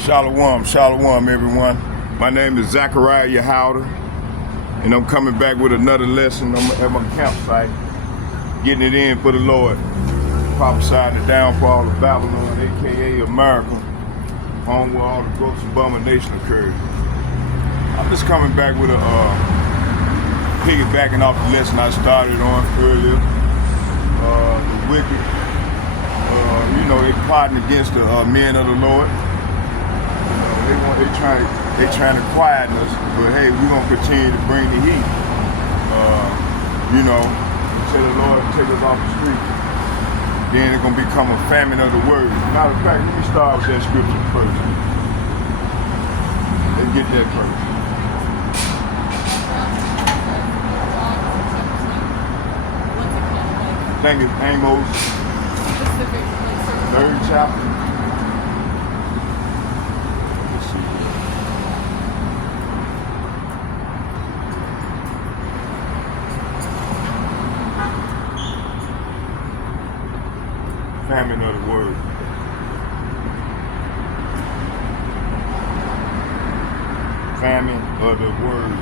Shalom, shalom, everyone. My name is Zachariah Yahouda, and I'm coming back with another lesson at my campsite, getting it in for the Lord, prophesying the downfall of Babylon, aka America, home where all the gross abomination occurred. I'm just coming back with piggybacking off the lesson I started on earlier. The wicked, they plotting against the men of the Lord. They trying to quieten us, but hey, we're gonna continue to bring the heat. Until the Lord take us off the street. Then it's gonna become a famine of the word. Matter of fact, let me start with that scripture first. Let's get that first. I think it's Amos, 3rd chapter. Famine of the word. Famine of the word.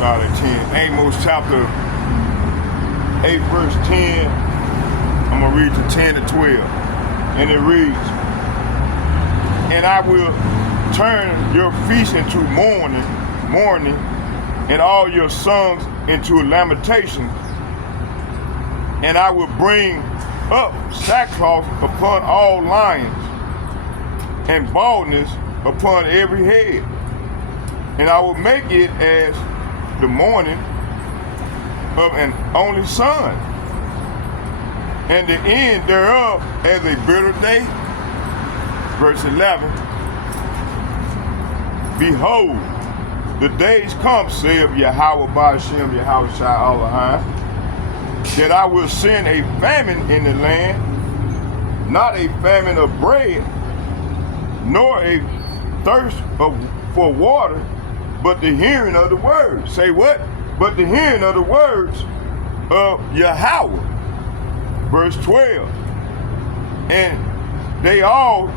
Start at 10. Amos chapter 8, verse 10. I'm going to read to 10 to 12. And it reads, "And I will turn your feast into mourning, and all your songs into lamentation. And I will bring up sackcloth upon all lions, and baldness upon every head. And I will make it as the mourning of an only son, and the end thereof as a bitter day." Verse 11, "Behold, the days come, saith Yahweh Ba'ashem, Yahweh Shai Elohim, that I will send a famine in the land, not a famine of bread, nor a thirst for water, but the hearing of the words." Say what? But the hearing of the words of Yahweh. Verse 12, "And they all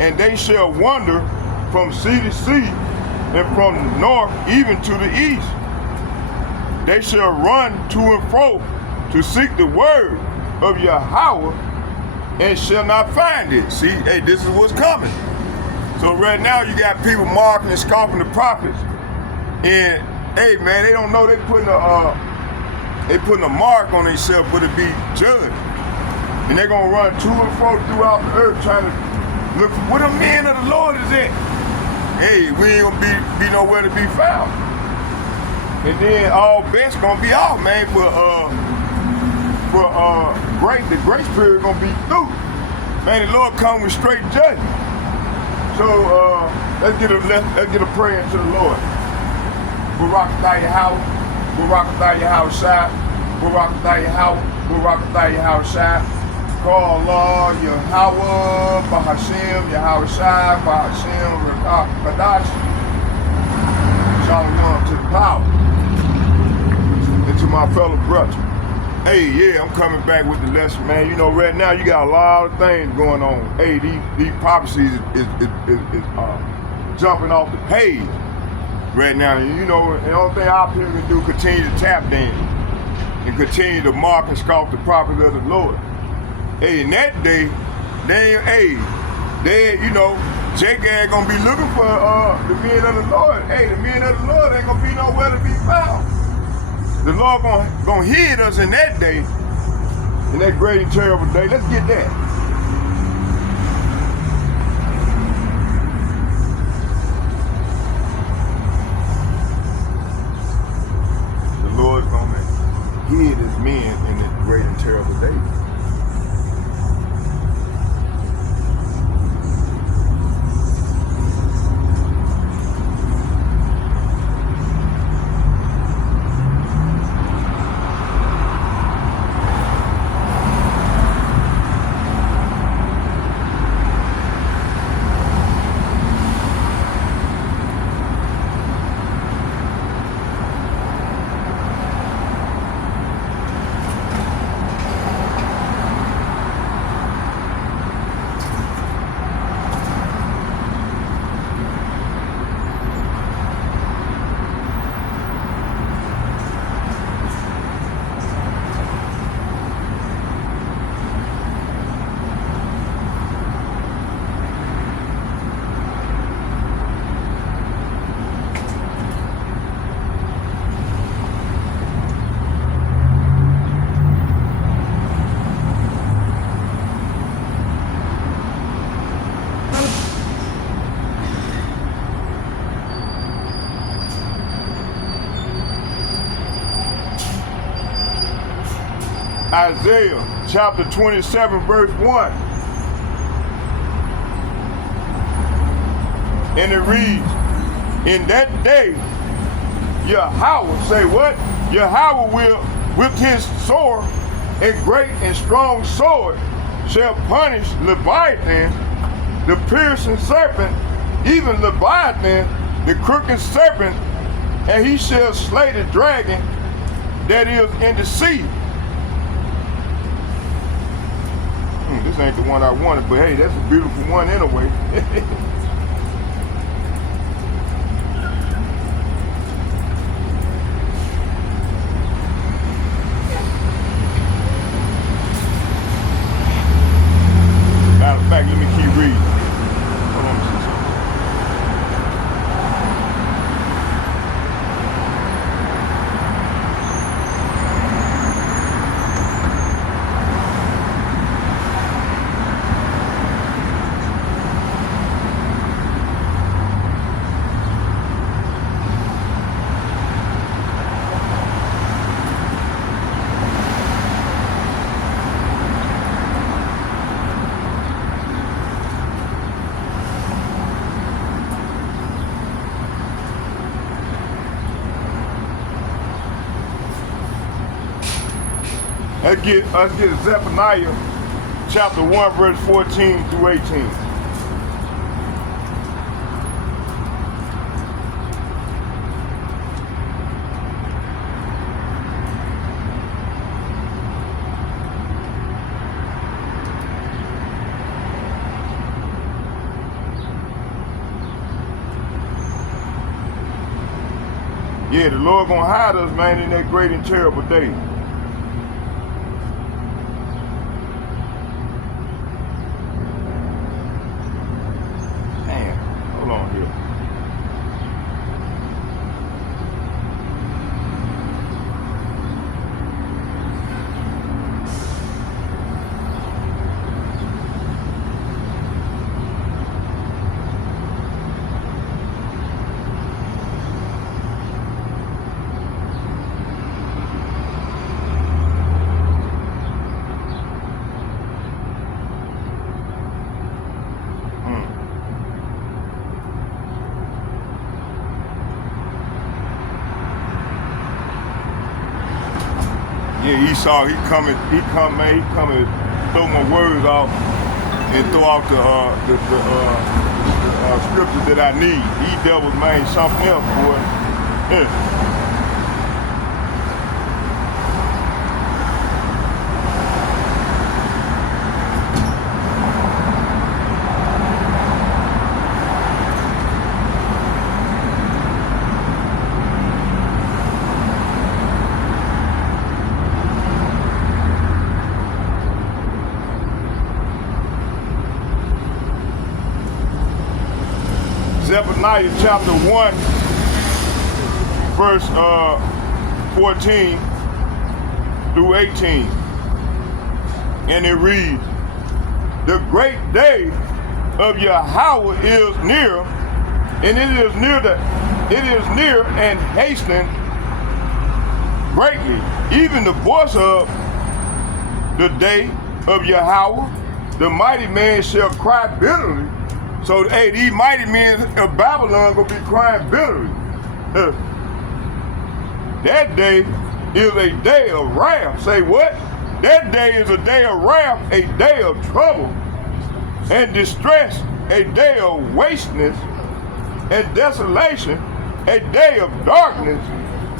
and they shall wander from sea to sea, and from the north even to the east. They shall run to and fro to seek the word of Yahweh, and shall not find it." See, hey, this is what's coming. So right now you got people marking and scoffing the prophets, and hey man, they don't know they putting a mark on themselves for to be judged, and they're gonna run to and fro throughout the earth trying to look for where the men of the Lord is at. Hey, we ain't gonna be nowhere to be found, and then all bets gonna be off, man. The grace period gonna be through. Man, the Lord come with straight judgment. So let's get a prayer to the Lord. Barak atah Yahweh, Barak atah Yahweh Shai, Barak atah Yahweh, Barak atah Yahweh Shai. Call Allah Yahweh, Bahashem, Yahweh Shai, Bahashem, Kadash. Shalom to the power. And to my fellow brothers. Hey, yeah, I'm coming back with the lesson, man. You know, right now you got a lot of things going on. Hey, these prophecies is jumping off the page right now. And you know, the only thing our people can do continue to tap dance and continue to mark and scoff the prophets of the Lord. Hey, in that day, you know, Jacob gonna be looking for the men of the Lord. Hey, the men of the Lord ain't gonna be nowhere to be found. The Lord gonna hid us in that day, in that great and terrible day. Let's get that. The Lord's gonna hid his men in that great and terrible day. Isaiah chapter 27 verse 1. And it reads, in that day, Yahweh, say what? Yahweh will, with his sword, a great and strong sword, shall punish Leviathan, the piercing serpent, even Leviathan, the crooked serpent, and he shall slay the dragon that is in the sea. This ain't the one I wanted, but hey, that's a beautiful one anyway. Matter of fact, let me keep reading. Hold on, let me see something. Let's get Zephaniah chapter 1 verse 14 through 18. Yeah, the Lord gonna hide us, man, in that great and terrible day. Yeah, Esau, he come and throw my words off and throw off the scriptures that I need. These devils, man, something else, boy. Yeah. Zephaniah chapter 1, verse 14 through 18. And it reads, the great day of Yahweh is near, and it is near and hastening greatly. Even the voice of the day of Yahweh, the mighty man shall cry bitterly. So, hey, these mighty men of Babylon gonna be crying bitterly. That day is a day of wrath. Say what? That day is a day of wrath, a day of trouble and distress, a day of wasteness and desolation, a day of darkness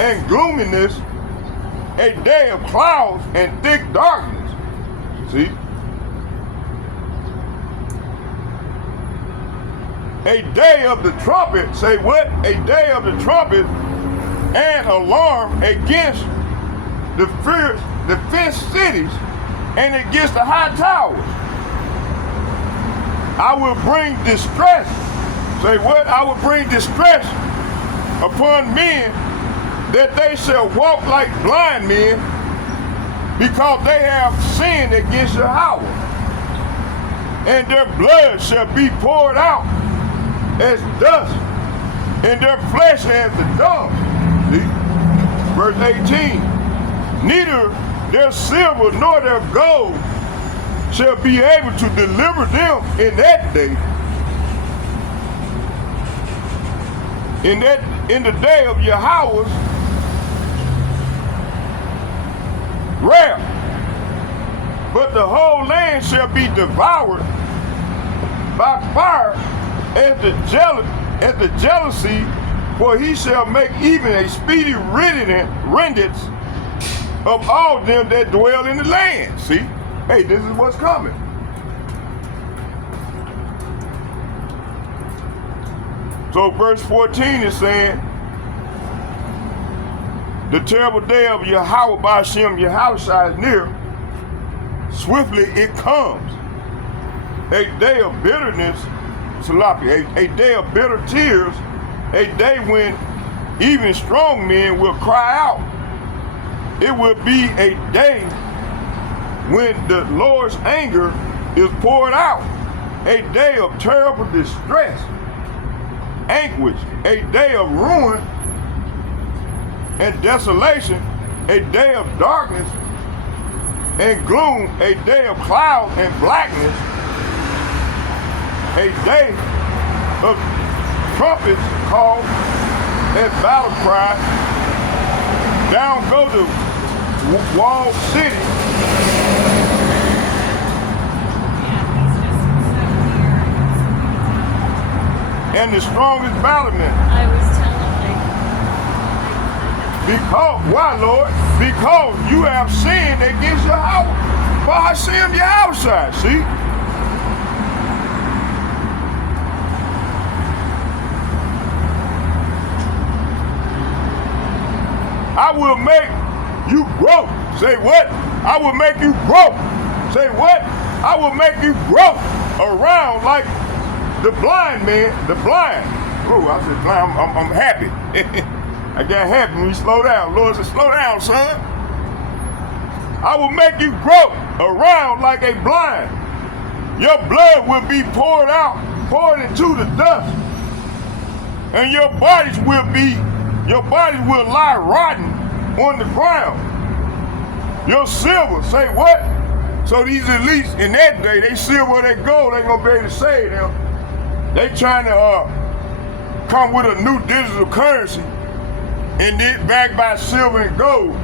and gloominess, a day of clouds and thick darkness. See? A day of the trumpet, say what? A day of the trumpet and alarm against the fenced cities and against the high towers. I will bring distress. Say what? I will bring distress upon men, that they shall walk like blind men, because they have sinned against Yahweh. And their blood shall be poured out as dust, and their flesh as the dung. See? Verse 18. Neither their silver nor their gold shall be able to deliver them in that day. In the day of Yahweh's wrath. But the whole land shall be devoured by fire as the jealousy, for he shall make even a speedy riddance of all them that dwell in the land. See? Hey, this is what's coming. So verse 14 is saying, the terrible day of Yahweh Ba'ashem Yahushua is near. Swiftly it comes. A day of bitterness, Salafi, a day of bitter tears, a day when even strong men will cry out. It will be a day when the Lord's anger is poured out, a day of terrible distress, anguish, a day of ruin and desolation, a day of darkness and gloom, a day of cloud and blackness, a day of trumpets called and battle cry. Down go the walled city. And the strongest battlement. I was telling because, why, Lord? Because you have sinned against Yahweh. Ba'ashem Yahushua, see? I will make you grow. Say what? I will make you grow. Say what? I will make you grow around like the blind man, the blind. Oh, I said blind, I'm happy. I got happy when you slow down. Lord said, slow down, son. I will make you grow around like a blind. Your blood will be poured into the dust. And your bodies will lie rotten on the ground. Your silver, say what? So these elites in that day, they silver, they gold, they gonna be able to save them. They trying to come with a new digital currency and then backed by silver and gold.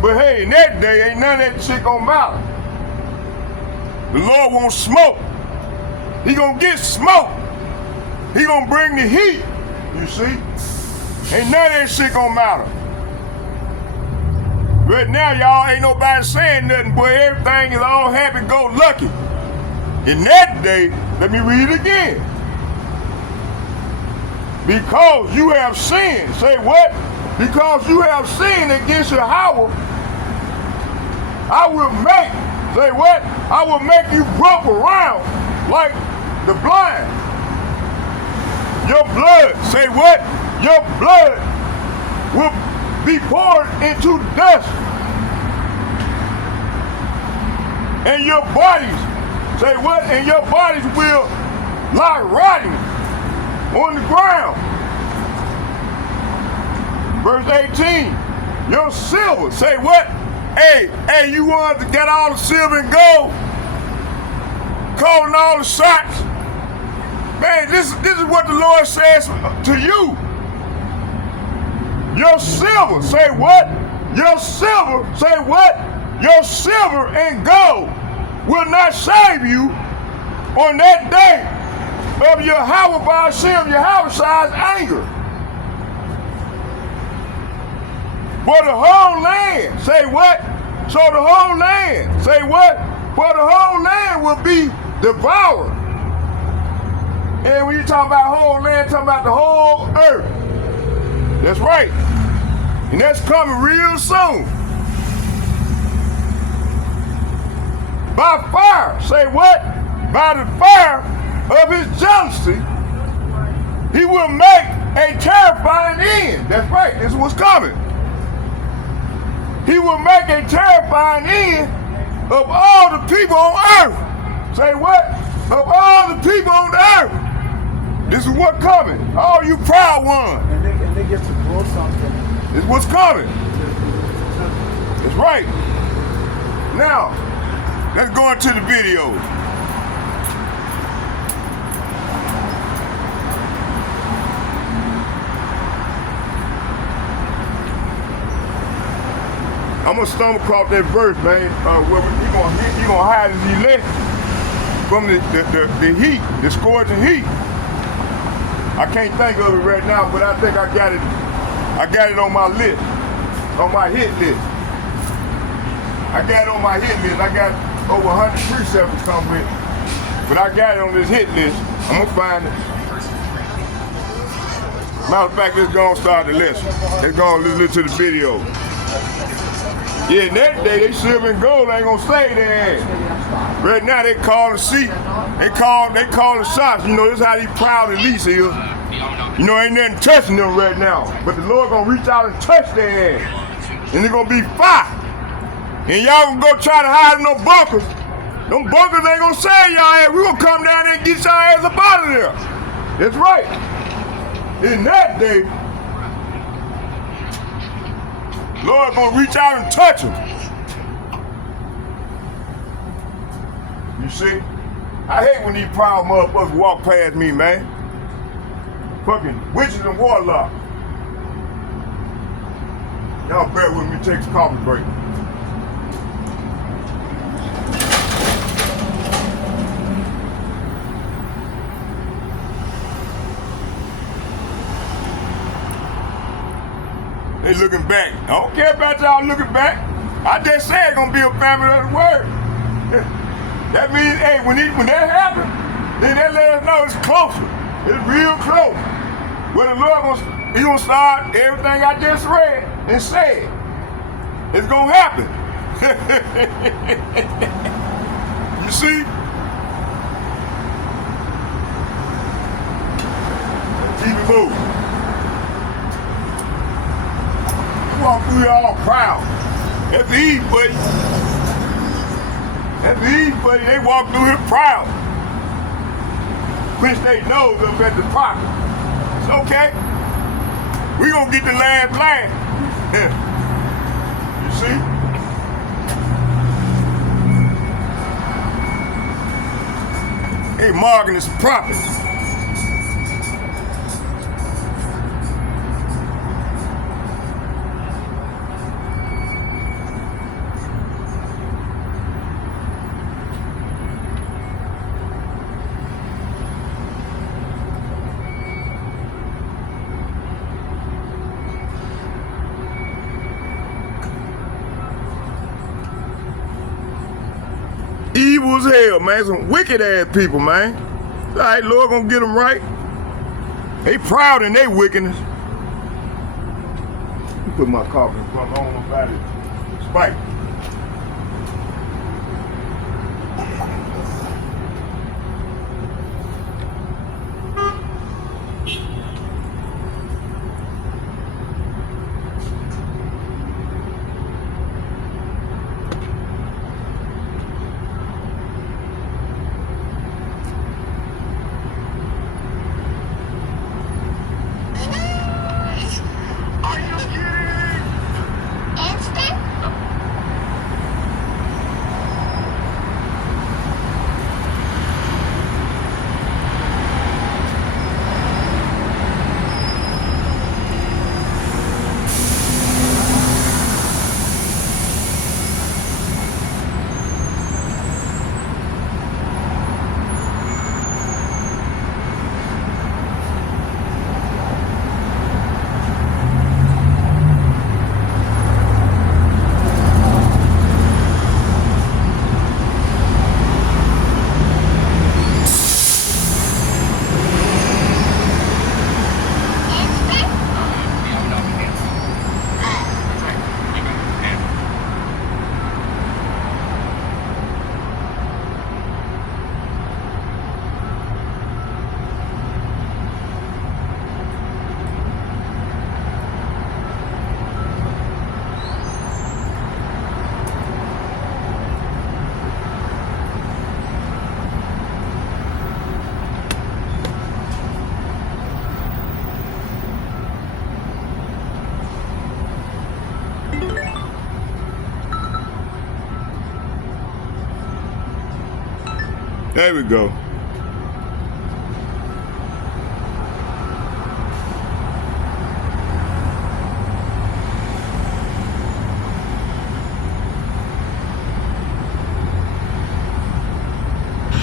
But hey, in that day, ain't none of that shit gonna matter. The Lord won't smoke. He gonna get smoke. He gonna bring the heat, you see? Ain't none of that shit gonna matter. But now y'all ain't nobody saying nothing, boy. Everything is all happy-go-lucky. In that day, let me read it again. Because you have sinned. Say what? Because you have sinned against Yahweh, I will make, say what? I will make you grope around like the blind. Your blood, say what? Your blood will be poured into dust. And your bodies, say what? And your bodies will lie rotting on the ground. Verse 18, your silver, say what? Hey, you want to get all the silver and gold? Calling all the shots? Man, this is what the Lord says to you. Your silver, say what? Your silver, say what? Your silver and gold will not save you on that day of Yahweh Ba'ashem, Yahweh's anger. For the whole land, say what? So the whole land, say what? For the whole land will be devoured. And when you talk about whole land, talking about the whole earth. That's right. And that's coming real soon. By fire, say what? By the fire of his jealousy, he will make a terrifying end. That's right, this is what's coming. He will make a terrifying end of all the people on earth. Say what? Of all the people on the earth. This is what's coming. All you proud ones. And they get to grow something. This is what's coming. That's right. Now, let's go into the video. I'm gonna stumble across that verse, man. Where he gonna hide his elect from the heat, the scorching heat. I can't think of it right now, but I think I got it. I got it on my list, on my hit list. I got it on my hit list. I got over 100 precepts to come with, but I got it on this hit list. I'm gonna find it. Matter of fact, let's go and start the lesson. Let's go and listen to the video. Yeah, in that day, they silver and gold ain't gonna stay there. Right now, they call the seat. They call the shots. You know, this is how these proud elites is. You know, ain't nothing touching them right now. But the Lord gonna reach out and touch their ass. And it's gonna be fire. And y'all gonna go try to hide in no bunkers. Them bunkers ain't gonna save y'all ass. We gonna come down there and get y'all ass up out of there. That's right. In that day, Lord gonna reach out and touch him. You see? I hate when these proud motherfuckers walk past me, man. Fucking witches and warlocks. Y'all bear with me, take a coffee break. They looking back. I don't care about y'all looking back. I just said it's gonna be a family of the word. That means, hey, when that happens, then that let us know it's closer. It's real close. Where the Lord he gonna start everything I just read and said. It's gonna happen. You see? Keep it moving. Walk through here all proud. That's the Eve, buddy. That's the Eve, buddy. They walk through here proud. Push their nose up at the pocket. It's okay. We gonna get the last laugh. You see? Hey, Morgan is a prophet. Evil as hell, man. Some wicked ass people, man. All right, Lord gonna get them right. They proud in their wickedness. Let me put my coffee in front. I don't know about it. Spike. There we go.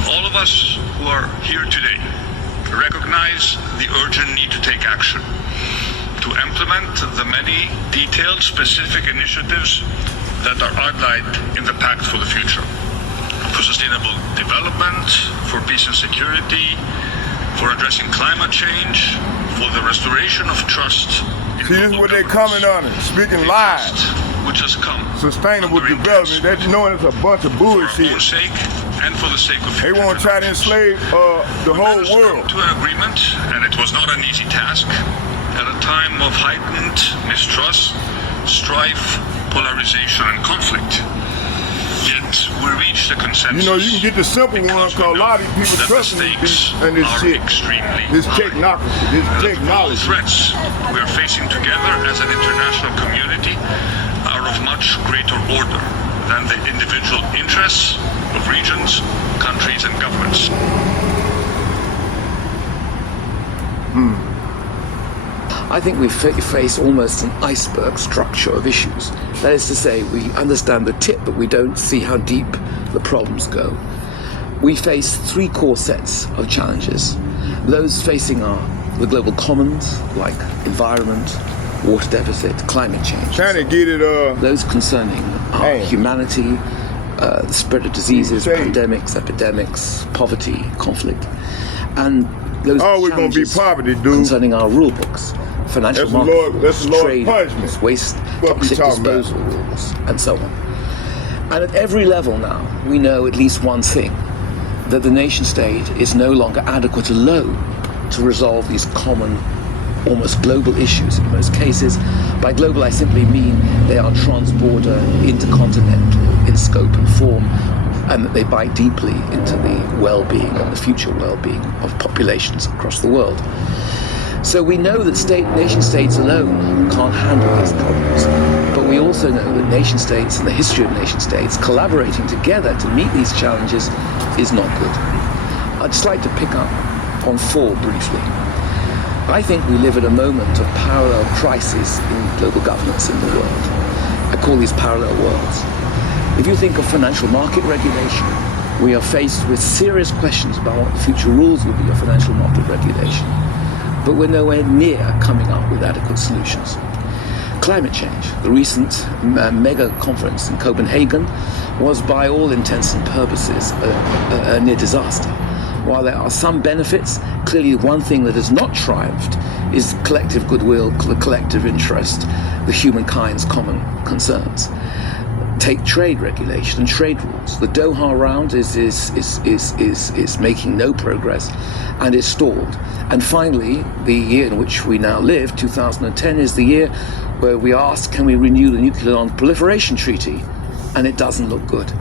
All of us who are here today recognize the urgent need to take action, to implement the many detailed, specific initiatives that are outlined in the Pact for the Future, for sustainable development, for peace and security, for addressing climate change, for the restoration of trust in See, this is global what they're governance. coming on it, speaking A lies. trust which has come Sustainable under intense development. That's knowing it's a bunch of for our bullshit. own sake and for the sake of They future want to try to generations. enslave the whole Managed to come world. to an agreement, and it was not an easy task, at a time of heightened mistrust, strife, polarization, and conflict. Yet we reached a consensus. You know, you can get the simple one because we because a lot of know these people that the trust in stakes this are shit. extremely This high. technocracy, this And that the technology. threats we are facing together as an international community are of much greater order than the individual interests of regions, countries, and governments. I think we face almost an iceberg structure of issues. That is to say, we understand the tip, but we don't see how deep the problems go. We face three core sets of challenges. Those facing are the global commons, like environment, water deficit, climate change. Trying to get it, Those concerning our Hey. humanity, the spread of diseases, Say. pandemics, epidemics, poverty, conflict. And those Always gonna be challenges poverty, dude. concerning our rule books, financial That's the markets, Lord- that's the Lord's trade, punishment. waste, What we toxic talking about. disposal rules, and so on. And at every level now, we know at least one thing, that the nation state is no longer adequate alone to resolve these common, almost global issues in most cases. By global, I simply mean they are trans-border, intercontinental in scope and form, and that they bite deeply into the well-being and the future well-being of populations across the world. So we know that nation states alone can't handle these problems, but we also know that nation states and the history of nation states collaborating together to meet these challenges is not good. I'd just like to pick up on four briefly. I think we live at a moment of parallel crisis in global governance in the world. I call these parallel worlds. If you think of financial market regulation, we are faced with serious questions about what the future rules will be of financial market regulation. But we're nowhere near coming up with adequate solutions. Climate change, the recent mega conference in Copenhagen, was by all intents and purposes a near disaster. While there are some benefits, clearly one thing that has not triumphed is collective goodwill, collective interest, the humankind's common concerns. Take trade regulation and trade rules. The Doha round is making no progress and is stalled. And finally, the year in which we now live, 2010, is the year where we asked, can we renew the Nuclear Non-Proliferation Treaty? And it doesn't look good.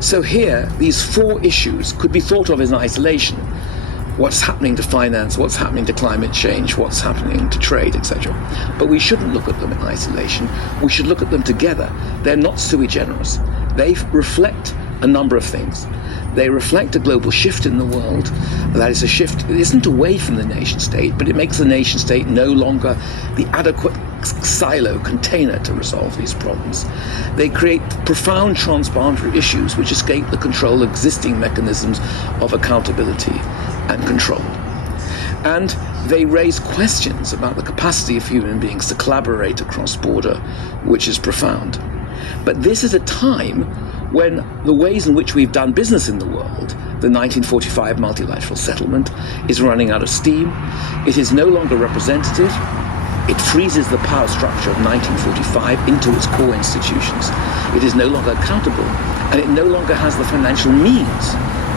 So here, these four issues could be thought of in isolation. What's happening to finance, what's happening to climate change, what's happening to trade, etc. But we shouldn't look at them in isolation. We should look at them together. They're not sui generis. They reflect a number of things. They reflect a global shift in the world. That is a shift that isn't away from the nation state, but it makes the nation state no longer the adequate silo container to resolve these problems. They create profound transboundary issues which escape the control of existing mechanisms of accountability and control. And they raise questions about the capacity of human beings to collaborate across border, which is profound. But this is a time when the ways in which we've done business in the world, the 1945 multilateral settlement, is running out of steam. It is no longer representative. It freezes the power structure of 1945 into its core institutions. It is no longer accountable, and it no longer has the financial means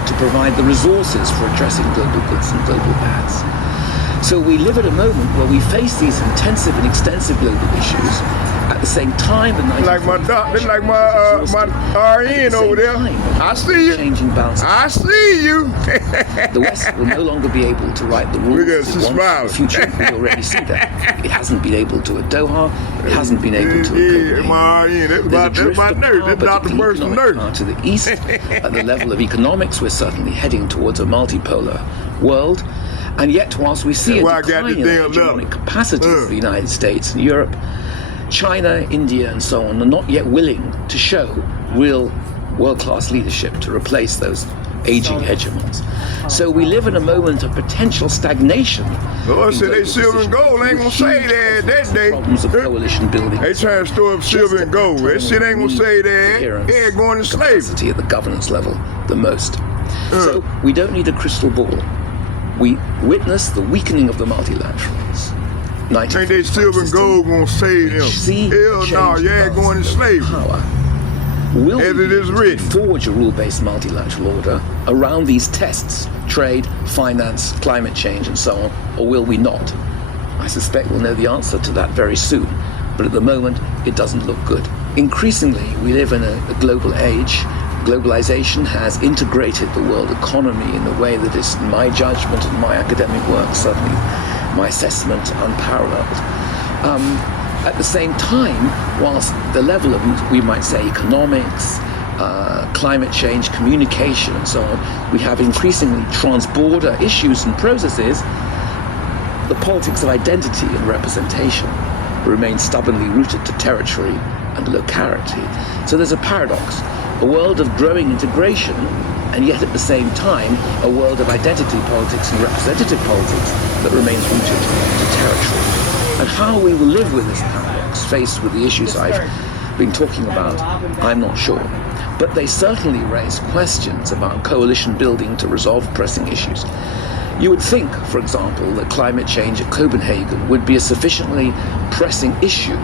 to provide the resources for addressing global goods and global bads. So we live at a moment where we face these intensive and extensive global issues, At the same time, the Like my doc, they like my RN over there. I see you. Changing balance. I see you. The West will no longer be able to write the rules Look at it us wants smiling. in the future. We already see that. It hasn't been able to at Doha. It hasn't been able to at Yeah, Copenhagen. my RN. That's my nurse. That's Dr. Person nurse. To the east, at the level of economics, we're certainly heading towards a multipolar world. And yet, whilst we see That's a why I got decline this in the damn letter. hegemonic capacities of the United States and Europe, China, India, and so on are not yet willing to show real world-class leadership to replace those aging hegemons. So we live in a moment of potential stagnation. Lord in said they global silver and position, gold ain't gonna with say huge that that day. problems of coalition building. They trying to store up silver and gold. That shit ain't gonna say that. Coherence, They're going to slavery. capacity at the governance level the most. So we don't need a crystal ball. We witness the weakening of the multilaterals. Think they silver and gold gonna save them? See Hell no, you ain't going to slavery. power. Will As we it is written. forge a rule-based multilateral order around these tests, trade, finance, climate change, and so on, or will we not? I suspect we'll know the answer to that very soon, but at the moment, it doesn't look good. Increasingly, we live in a global age. Globalization has integrated the world economy in a way that is, in my judgment and my academic work, certainly my assessment, unparalleled. At the same time, whilst the level of, we might say, economics, climate change, communication, and so on, we have increasingly trans-border issues and processes, the politics of identity and representation remain stubbornly rooted to territory and locality. So there's a paradox, a world of growing integration, and yet at the same time, a world of identity politics and representative politics that remains rooted to territory. And how we will live with this paradox, faced with the issues I've been talking about, I'm not sure. But they certainly raise questions about coalition building to resolve pressing issues. You would think, for example, that climate change at Copenhagen would be a sufficiently pressing issue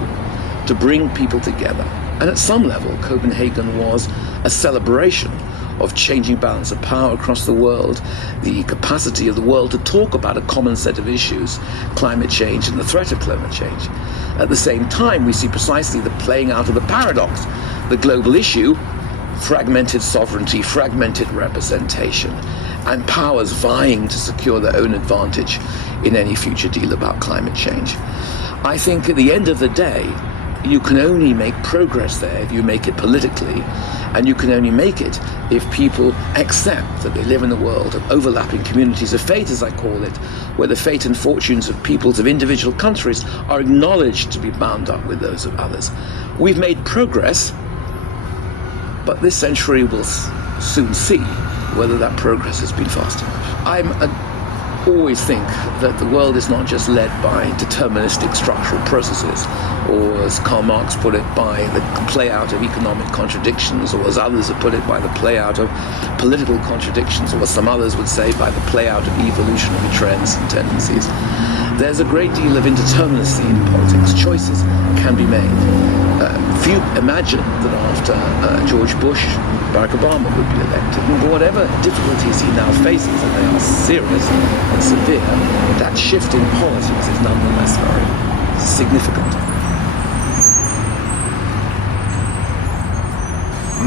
to bring people together. And at some level, Copenhagen was a celebration of changing balance of power across the world, the capacity of the world to talk about a common set of issues, climate change and the threat of climate change. At the same time, we see precisely the playing out of the paradox, the global issue, fragmented sovereignty, fragmented representation, and powers vying to secure their own advantage in any future deal about climate change. I think at the end of the day, you can only make progress there if you make it politically, and you can only make it if people accept that they live in a world of overlapping communities of fate, as I call it, where the fate and fortunes of peoples of individual countries are acknowledged to be bound up with those of others. We've made progress, but this century will soon see whether that progress has been fast enough. Always think that the world is not just led by deterministic structural processes, or as Karl Marx put it, by the play out of economic contradictions, or as others have put it, by the play out of political contradictions, or as some others would say, by the play out of evolutionary trends and tendencies. There's a great deal of indeterminacy in politics. Choices can be made. Few imagine that after George Bush, Barack Obama would be elected, and for whatever difficulties he now faces, and they are serious and severe, that shift in politics is nonetheless very significant.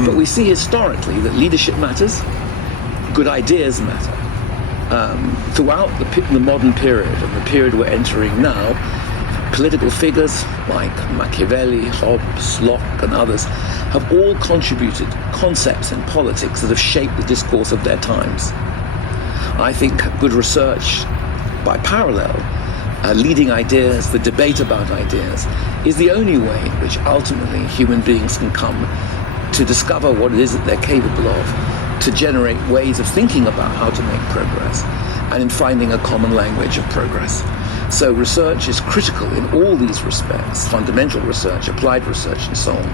But we see historically that leadership matters, good ideas matter. Throughout the modern period, and the period we're entering now, political figures like Machiavelli, Hobbes, Locke, and others have all contributed concepts in politics that have shaped the discourse of their times. I think good research, by parallel, leading ideas, the debate about ideas, is the only way in which ultimately human beings can come to discover what it is that they're capable of, to generate ways of thinking about how to make progress, and in finding a common language of progress. So research is critical in all these respects, fundamental research, applied research, and so on.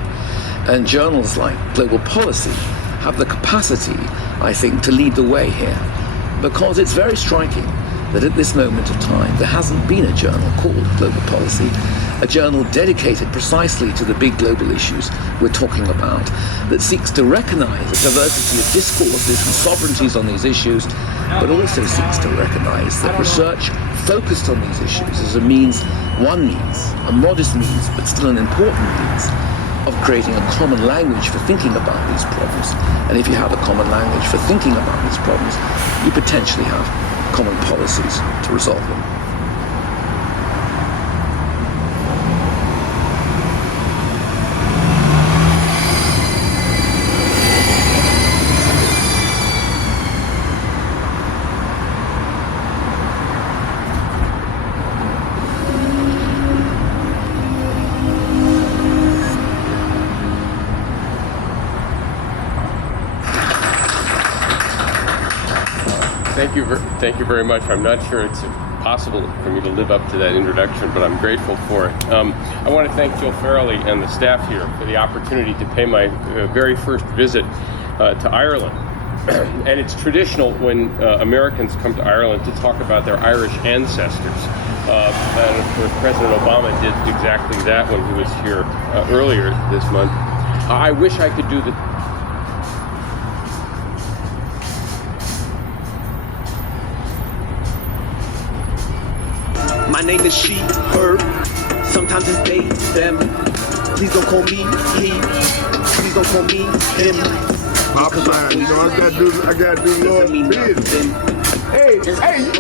And journals like Global Policy have the capacity, I think, to lead the way here. Because it's very striking that at this moment of time, there hasn't been a journal called Global Policy, a journal dedicated precisely to the big global issues we're talking about, that seeks to recognize the diversity of discourses and sovereignties on these issues, but also seeks to recognize that research focused on these issues is a means, a modest means, but still an important means of creating a common language for thinking about these problems. And if you have a common language for thinking about these problems, you potentially have common policies to resolve them. Thank you very much. I'm not sure it's possible for me to live up to that introduction, but I'm grateful for it. I want to thank Jill Farrelly and the staff here for the opportunity to pay my very first visit to Ireland. And it's traditional when Americans come to Ireland to talk about their Irish ancestors. And of course, President Obama did exactly that when he was here earlier this month. I wish I could do the My name is she, her, sometimes it's they, them. Please don't call me he, please don't call me him. Papa sign, you know, I gotta do Lord's business. Hey, you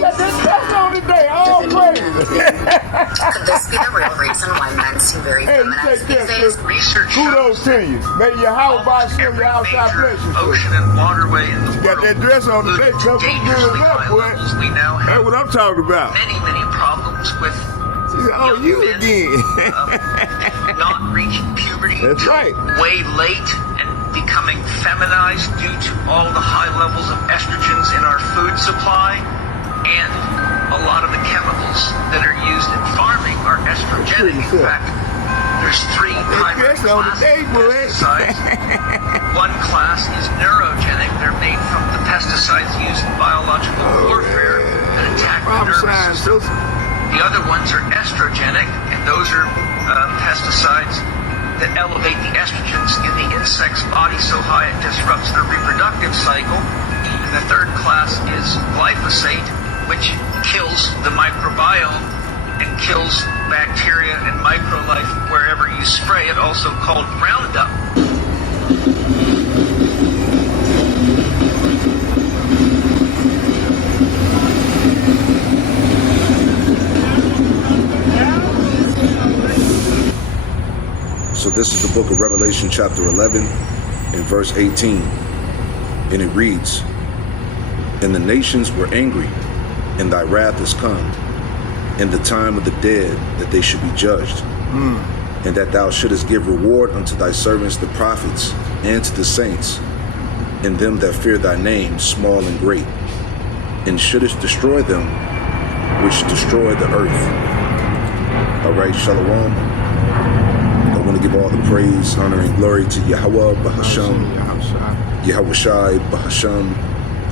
got that stuff on today, all praise. Could this be the real reason why men seem very Hey, you feminized take these care, days? sis. Research Kudos to you. May your house by some every your outside major bless you. ocean and waterway in the You got that dress on today, including come from dangerously good enough, high boy. levels. We now That's have what I'm talking about. many problems with She said, oh, you men, again. not reaching puberty That's until right. way late and becoming feminized due to all the high levels of estrogens in our food supply, and a lot of the chemicals that are used in farming are estrogenic. In fact, there's three primary dress on classes today, of boy. pesticides. One class is neurogenic. They're made from the pesticides used in biological warfare that attack the Papa sign, nervous system. sis. The other ones are estrogenic, and those are pesticides that elevate the estrogens in the insect's body so high it disrupts their reproductive cycle. And the third class is glyphosate, which kills the microbiome and kills bacteria and microlife wherever you spray it, also called Roundup. So this is the book of Revelation chapter 11 and verse 18. And it reads, And the nations were angry, and thy wrath is come, in the time of the dead, that they should be judged. And that thou shouldest give reward unto thy servants the prophets, and to the saints, and them that fear thy name, small and great, and shouldest destroy them which destroy the earth. All right, Shalom. I want to give all the praise, honor, and glory to Yahweh Bahasham, Yahweh Shai Bahasham,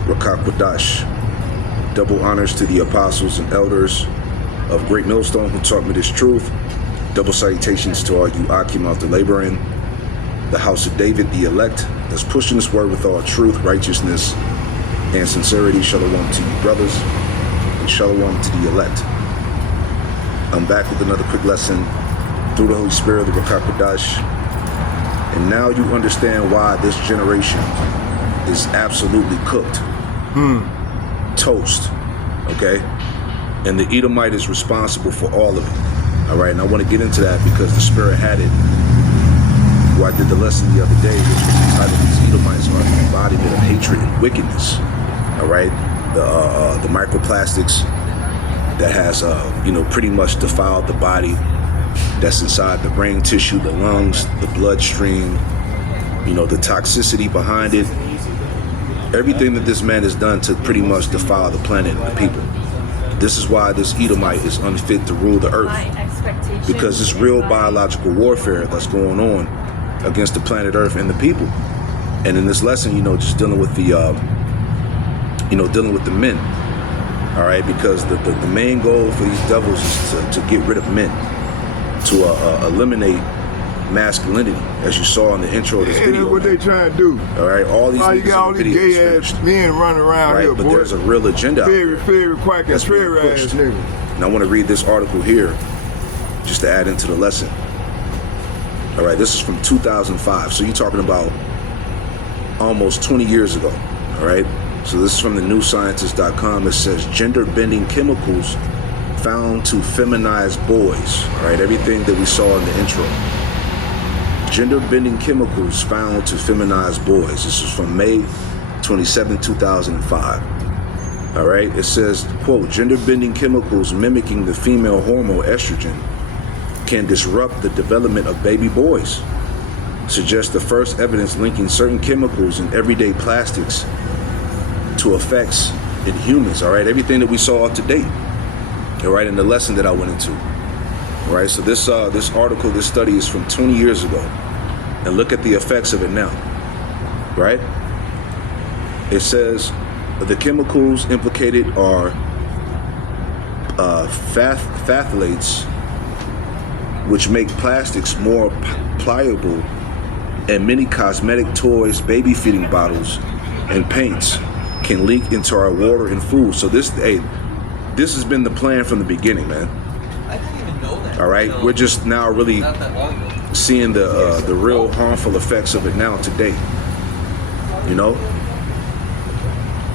Rakak Wadash. Double honors to the apostles and elders of Great Millstone who taught me this truth. Double salutations to all you Akim out there laboring. The house of David, the elect, that's pushing this word with all truth, righteousness, and sincerity. Shalom to you, brothers, and shalom to the elect. I'm back with another quick lesson through the Holy Spirit, the Rakak Wadash. And now you understand why this generation is absolutely cooked. Toast. Okay? And the Edomite is responsible for all of it. All right? And I want to get into that because the Spirit had it. Where I did the lesson the other day, which was entitled, These Edomites Are the Embodiment of Hatred and Wickedness. All right? The microplastics that has, pretty much defiled the body, that's inside the brain tissue, the lungs, the bloodstream, the toxicity behind it. Everything that this man has done to pretty much defile the planet and the people. This is why this Edomite is unfit to rule the earth. Because it's real biological warfare that's going on against the planet Earth and the people. And in this lesson, just dealing with the, dealing with the men. All right, because the main goal for these devils is to get rid of men, to eliminate masculinity, as you saw in the intro of this Yeah, video. that's what they trying to do. All right, all these Why you niggas got all in the these video is gay ass finished. men running around Right, here, but boy? there's a real agenda out there. Fairy, quack, and That's being fairy ass pushed. nigga. And I want to read this article here just to add into the lesson. All right, this is from 2005. So you're talking about almost 20 years ago. All right. So this is from the newscientist.com. It says gender bending chemicals found to feminize boys. All right. Everything that we saw in the intro. Gender bending chemicals found to feminize boys. This is from May 27, 2005. All right. It says, quote, gender bending chemicals mimicking the female hormone estrogen can disrupt the development of baby boys. Suggests the first evidence linking certain chemicals in everyday plastics to effects in humans. All right, everything that we saw up to date. All right, and the lesson that I went into. All right, so this article, this study is from 20 years ago, and look at the effects of it now. Right? It says the chemicals implicated are phthalates, which make plastics more pliable, and many cosmetic toys, baby feeding bottles, and paints can leak into our water and food. So this has been the plan from the beginning, man. I didn't even know that. All right, we're just now really Not that long ago. seeing the real harmful effects of it now today. You know,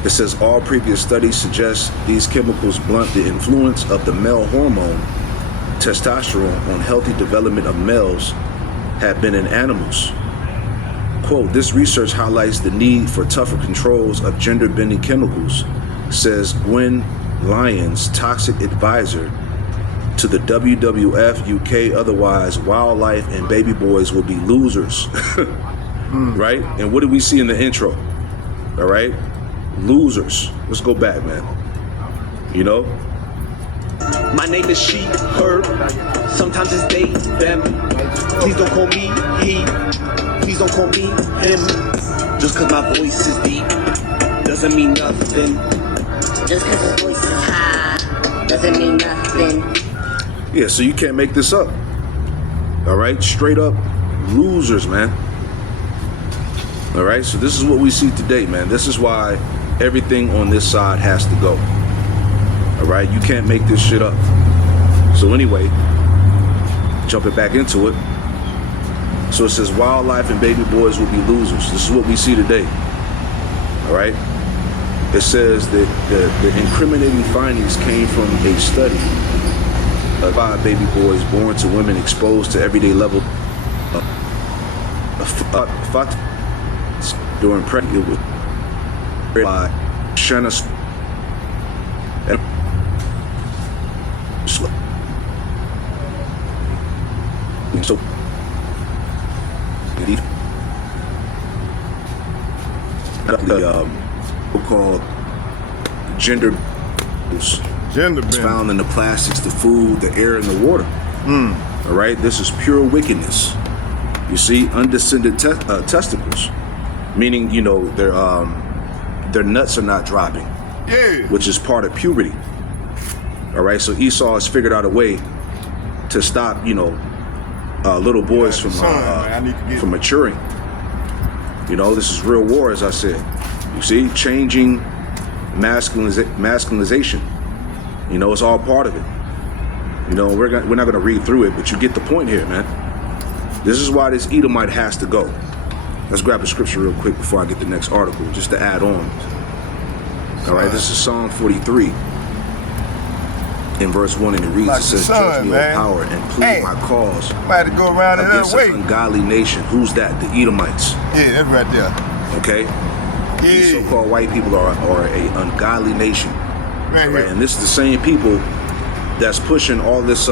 it says all previous studies suggest these chemicals blunt the influence of the male hormone testosterone on healthy development of males have been in animals. Quote, this research highlights the need for tougher controls of gender-bending chemicals, says Gwen Lyons, toxic advisor to the WWF UK. Otherwise, wildlife and baby boys will be losers. Right? And what did we see in the intro? All right? Losers. Let's go back, man. You know? My name is she, her. Sometimes it's they, them. Please don't call me he. Please don't call me him. Just cause my voice is deep doesn't mean nothing. Just because his voice is high doesn't mean nothing. Yeah, so you can't make this up. All right? Straight up losers, man. All right? So this is what we see today, man. This is why everything on this side has to go. All right? You can't make this shit up. So anyway, jumping back into it. So it says wildlife and baby boys will be losers. This is what we see today. All right? It says that the incriminating findings came from a study of 5 baby boys born to women exposed to everyday level of during pregnancy with by Shanna. So the called gender Gender is bending. found in the plastics, the food, the air, and the water. All right, this is pure wickedness. You see, undescended testicles, meaning their nuts are not dropping, Yeah. which is part of puberty. All right, so Esau has figured out a way to stop, little boys from from maturing. This is real war, as I said. You see, changing masculinization. It's all part of it. We're not going to read through it, but you get the point here, man. This is why this Edomite has to go. Let's grab a scripture real quick before I get the next article, just to add on. All right, this is Psalm 43. In verse 1, and it reads, Like it says, the sun, judge me, O man. power, and plead Hey. my cause I had to go around it against another an way. ungodly nation. Who's that? The Edomites. Yeah, that's right there. Okay? These Yeah. so-called white people are a ungodly nation. Right Right? here. And this is the same people that's pushing all this